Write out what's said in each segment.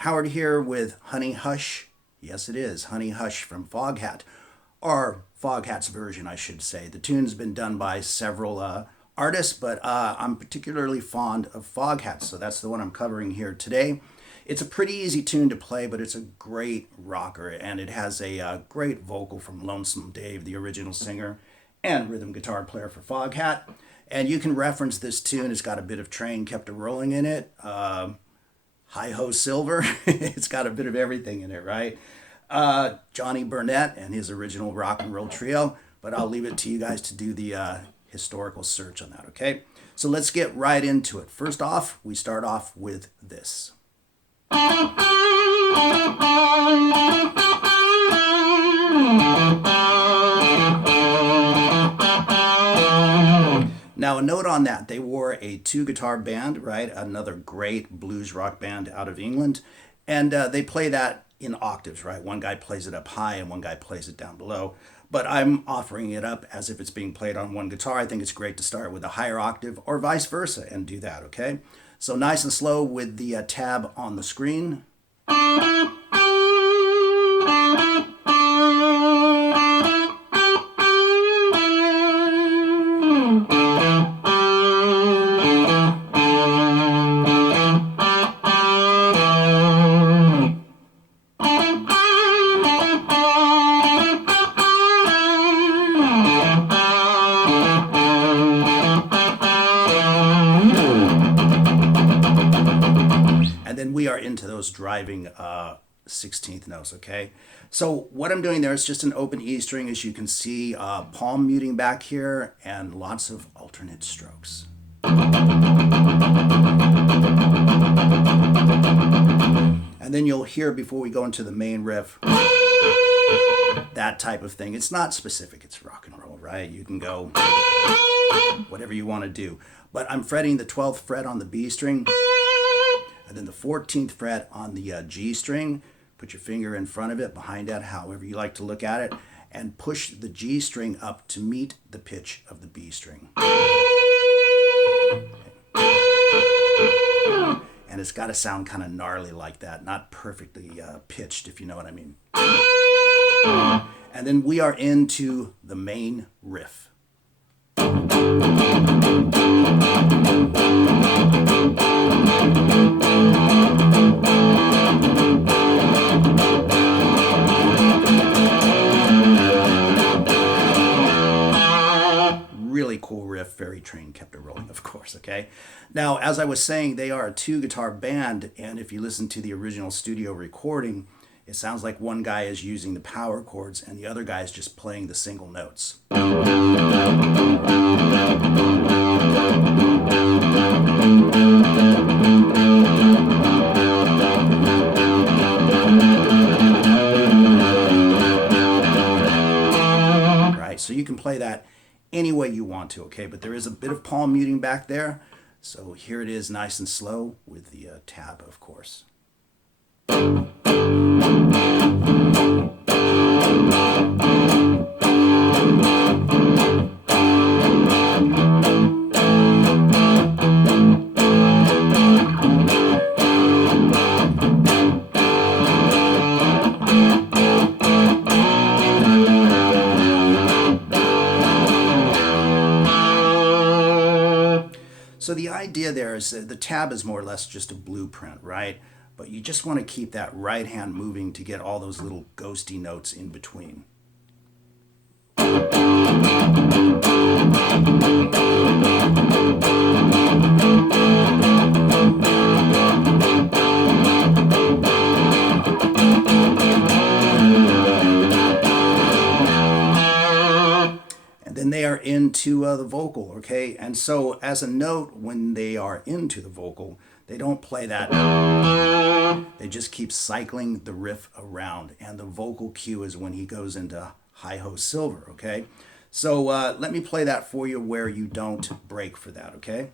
Howard here with Honey Hush. Yes, it is Honey Hush from Foghat, or Foghat's version, I should say. The tune's been done by several artists, but I'm particularly fond of Foghat, so that's the one I'm covering here today. It's a pretty easy tune to play, but it's a great rocker, and it has a great vocal from Lonesome Dave, the original singer and rhythm guitar player for Foghat. And you can reference this tune. It's got a bit of Train Kept a Rolling in it. Hi Ho Silver. It's got a bit of everything in it, right? Johnny Burnett and his original rock and roll trio. But I'll leave it to you guys to do the historical search on that, okay? So let's get right into it. First off, we start off with this. Now, a note on that, they were a two-guitar band, right? Another great blues rock band out of England. And they play that in octaves, right? One guy plays it up high and one guy plays it down below. But I'm offering it up as if it's being played on one guitar. I think it's great to start with a higher octave or vice versa and do that, okay? So nice and slow with the tab on the screen. And then we are into those driving 16th notes, okay? So what I'm doing there is just an open E string, as you can see, palm muting back here, and lots of alternate strokes. And then you'll hear, before we go into the main riff, that type of thing. It's not specific, it's rock and roll, right? You can go whatever you want to do. But I'm fretting the 12th fret on the B string, and then the 14th fret on the G string. Put your finger in front of it, behind it, however you like to look at it, and push the G string up to meet the pitch of the B string. And it's got to sound kind of gnarly like that, not perfectly pitched, if you know what I mean. And then we are into the main riff. Really cool riff, very Train Kept a Rolling, of course, okay? Now, as I was saying, they are a two-guitar band, and if you listen to the original studio recording, it sounds like one guy is using the power chords and the other guy is just playing the single notes. Right, so you can play that any way you want to, okay? But there is a bit of palm muting back there. So here it is, nice and slow with the tab, of course. So the idea there is that the tab is more or less just a blueprint, right? But you just want to keep that right hand moving to get all those little ghosty notes in between. And then they are into the vocal, okay? And so as a note, when they are into the vocal, they don't play that. They just keep cycling the riff around. And the vocal cue is when he goes into Hi Ho Silver, okay? So let me play that for you where you don't break for that, okay?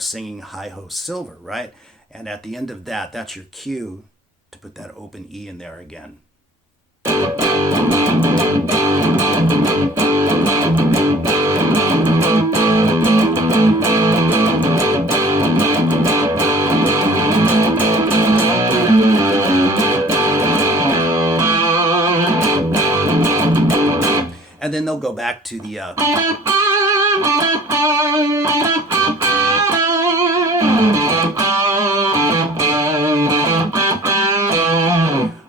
starts singing Hi-Ho Silver, right? And at the end of that, that's your cue to put that open E in there again. And then they'll go back to the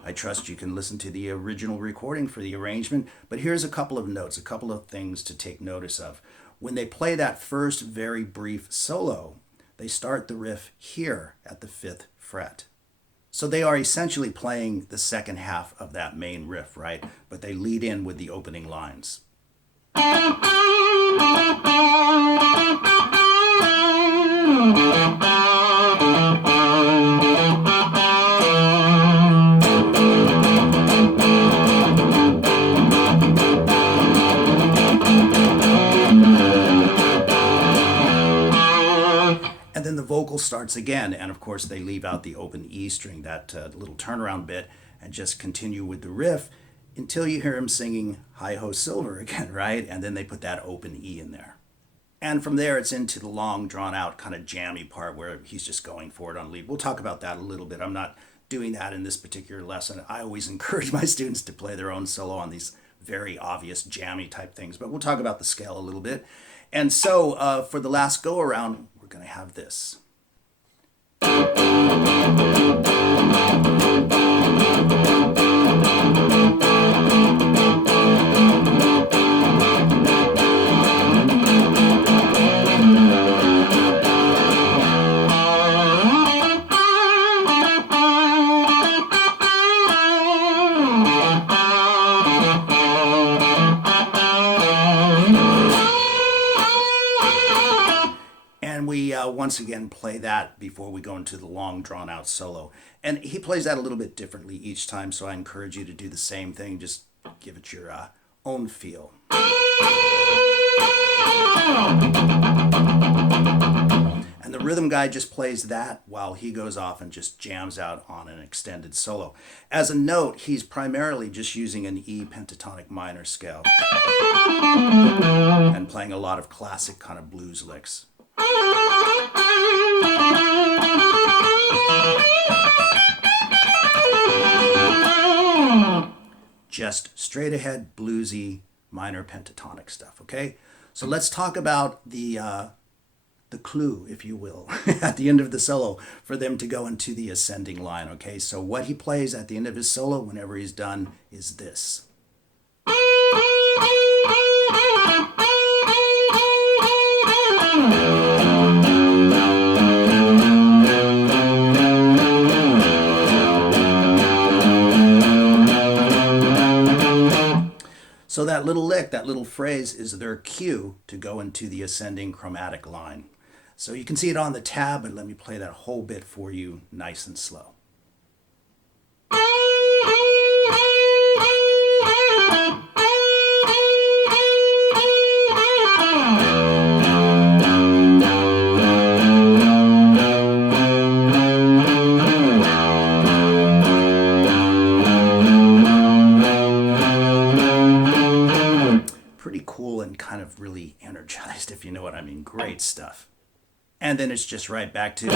I trust you can listen to the original recording for the arrangement, but here's a couple of notes, a couple of things to take notice of. When they play that first very brief solo, they start the riff here at the 5th fret. So they are essentially playing the second half of that main riff, right? But they lead in with the opening lines. And then the vocal starts again, and of course they leave out the open E string, that little turnaround bit, and just continue with the riff until you hear him singing Hi-Ho Silver again, right? And then they put that open E in there. And from there it's into the long, drawn-out, kind of jammy part where he's just going for it on lead. We'll talk about that a little bit. I'm not doing that in this particular lesson. I always encourage my students to play their own solo on these very obvious jammy type things, but we'll talk about the scale a little bit. And so for the last go-around, we're going to have this. Once again play that before we go into the long drawn-out solo. And he plays that a little bit differently each time, so I encourage you to do the same thing. Just give it your own feel. And the rhythm guy just plays that while he goes off and just jams out on an extended solo. As a note, he's primarily just using an E pentatonic minor scale and playing a lot of classic kind of blues licks. Just straight ahead bluesy minor pentatonic stuff, okay? So let's talk about the clue, if you will, at the end of the solo for them to go into the ascending line, okay? So what he plays at the end of his solo whenever he's done is this. So that little lick, that little phrase is their cue to go into the ascending chromatic line. So you can see it on the tab, but let me play that whole bit for you nice and slow. Kind of really energized, if you know what I mean. Great stuff. And then it's just right back to,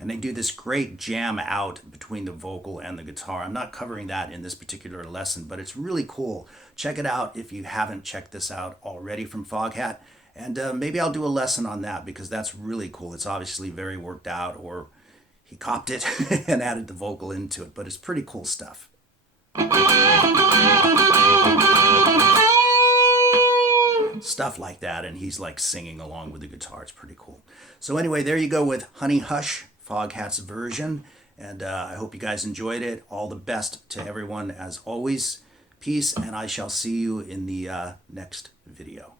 and they do this great jam out between the vocal and the guitar. I'm not covering that in this particular lesson, but it's really cool. Check it out if you haven't checked this out already from Foghat, and maybe I'll do a lesson on that because that's really cool. It's obviously very worked out, or he copped it and added the vocal into it, but it's pretty cool stuff. Stuff like that, and he's like singing along with the guitar. It's pretty cool. So anyway, there you go with Honey Hush, Foghat's version, and I hope you guys enjoyed it. All the best to everyone as always. Peace, and I shall see you in the next video.